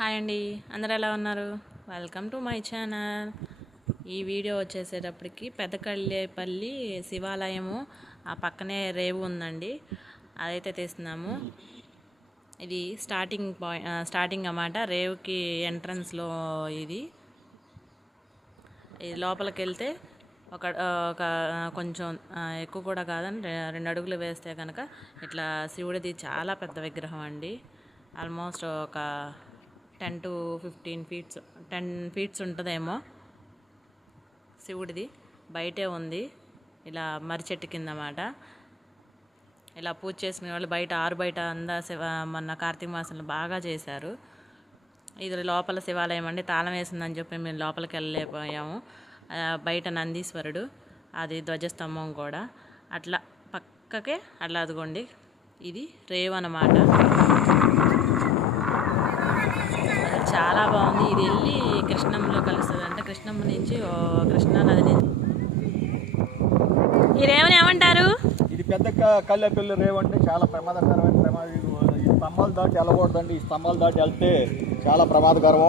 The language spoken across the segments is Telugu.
హాయ్ అండి, అందరు ఎలా ఉన్నారు? Welcome to my channel. ఈ వీడియో వచ్చేసేటప్పటికి పెద్దకళ్ళేపల్లి శివాలయము ఆ పక్కనే రేవు ఉందండి, అదైతే తీస్తున్నాము. ఇది స్టార్టింగ్ అన్నమాట. రేవుకి ఎంట్రన్స్లో ఇది లోపలికి వెళ్తే ఒక ఒక కొంచెం ఎక్కువ కూడా కాదని 2 అడుగులు వేస్తే కనుక ఇట్లా శివుడిది చాలా పెద్ద విగ్రహం అండి. ఆల్మోస్ట్ ఒక 10 to 15 ఫీట్స్ 10 ఫీట్స్ ఉంటుందేమో. శివుడిది బయటే ఉంది, ఇలా మర్రి చెట్టు కింద అన్నమాట. ఇలా పూజ చేసుకునే వాళ్ళు బయట బయట మొన్న కార్తీక మాసంలో బాగా చేశారు. ఇది లోపల శివాలయం అండి. తాళం వేసిందని చెప్పి మేము లోపలికి వెళ్ళలేకపోయాము. బయట నందీశ్వరుడు, అది ధ్వజస్తంభం కూడా అట్లా పక్కకే అట్లా అదిగోండి. ఇది రేవు అన్నమాట. చాలా బాగుంది. ఇది వెళ్ళి కృష్ణంలో కలుస్తుంది. అంటే కృష్ణమ్మ నుంచి కృష్ణానది నుంచి ఈ రేవుని ఏమంటారు? ఇది పెద్ద కళ్ళేపల్లి రేవు అంటే చాలా ప్రమాదకరమైన ఈ స్తంభాలు దాటి వెళ్ళకూడదండి. ఈ స్తంభాలు దాటి వెళ్తే చాలా ప్రమాదకరం.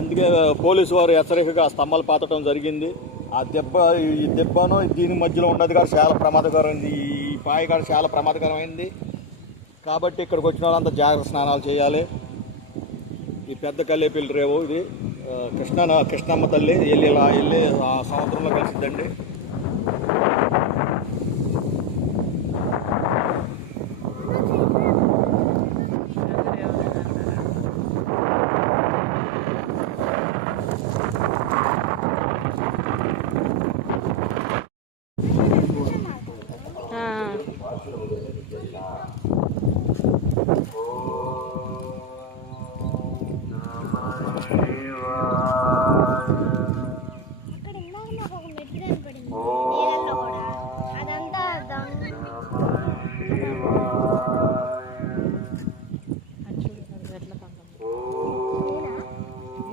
అందుకే పోలీసు వారు హెచ్చరికగా స్తంభాలు పాతడం జరిగింది. ఈ దెబ్బను దీని మధ్యలో ఉన్నది కూడా చాలా ప్రమాదకరమైంది. ఈ పాయ కూడా చాలా ప్రమాదకరమైంది. కాబట్టి ఇక్కడికి వచ్చిన వాళ్ళంతా జాగ్రత్త స్నానాలు చేయాలి. ఈ పెద్ద కళ్ళేపల్లి రేవు ఇది కృష్ణమ్మ తల్లి ఇలా వెళ్ళి సముద్రంలో కలిసిద్దండి.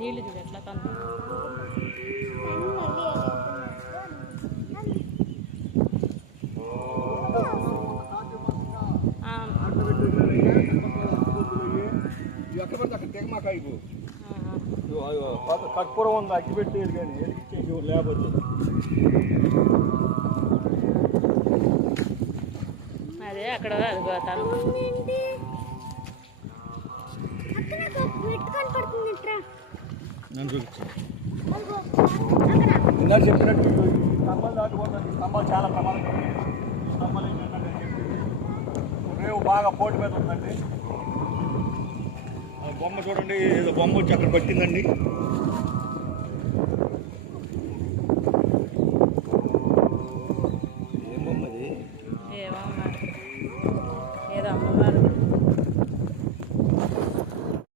నీళ్ళు చూడు ఎట్లా తండ్రి. కట్పురం ఉంది, అగ్గి పెట్టేది కానీ ఎదిగిచ్చేసి లేకపోతే అదే అక్కడ అది నన్ను చూపించాను. ఇందాక చెప్పినట్టు స్తంభాలు దాటుకోండి. స్తంభాలు చాలా ప్రమాదకరం. స్తంభాలు ఏంటంటే రేవు బాగా పోటీ మీద ఉందండి. బొమ్మ చూడండి, ఏదో బొమ్మ వచ్చి అక్కడ పట్టిందండి.